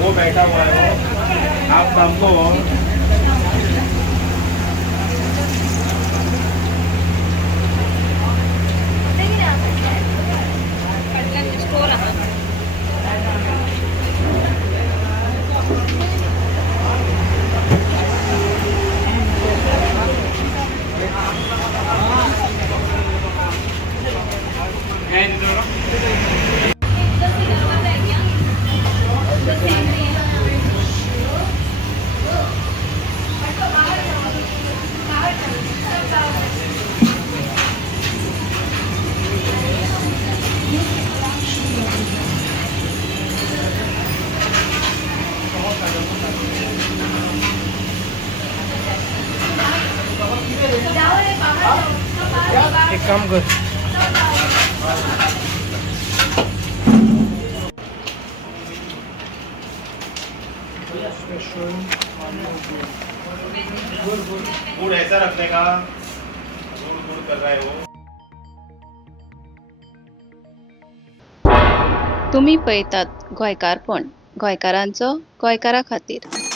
वो बैठा हुआ है वो, आप हमको स्टोर आहा एक काम कर, फूड ऐसा रखने का, दूर दूर कर रहा है वो. तुम्ही पळयतात गोंयकारपण, गोंयकारांचो गोंयकारा खातीर.